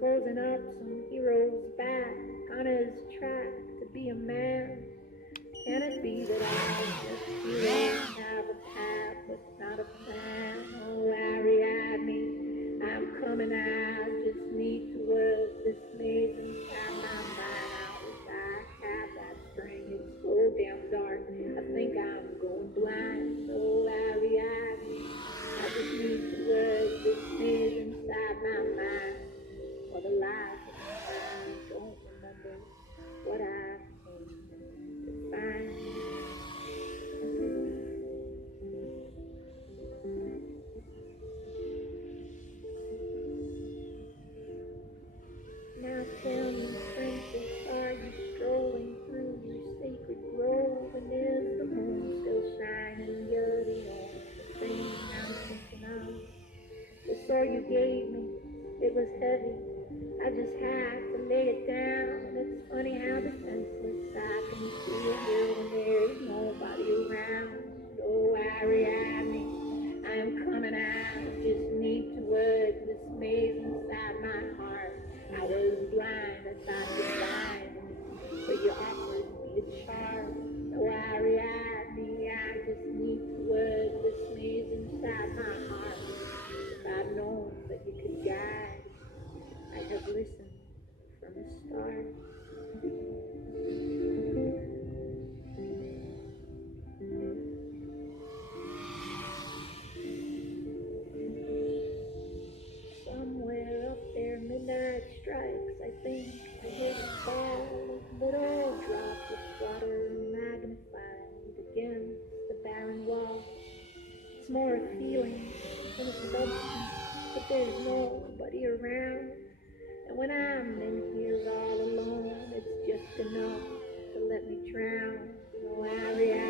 closing up some hero's back on his track to be a man. Can it be that I just don't have a path but not a plan? Oh, Ariadne, I'm coming out, just need to work this maze inside my mind. I wish I had that string, it's so damn dark, I think I'm going blind. Oh, Ariadne, I just need to work this maze inside my mind. For the life of me, I don't remember what I came to find. Now tell me, princess, are you strolling through your sacred grove? And is the moon still shining? You're the only thing I'm thinking of. The sword you gave me, it was heavy. I just had to lay it down. It's funny how defenseless I can feel here when there's nobody around. Oh, Ariadne, I am coming out. Just need to work this maze inside my heart. I was blind, I thought you're blind, but you offered me a charm. Oh, Ariadne, I just need to work this maze inside my heart. If I'd known that you could guide, I'd have listened from the start. Somewhere up there, midnight strikes. I think I hear the fall of little drops of water magnified against the barren wall. It's more a feeling than a substance, but there's nobody around. And when I'm in here all alone, it's just enough to let me drown. No, Ariadne,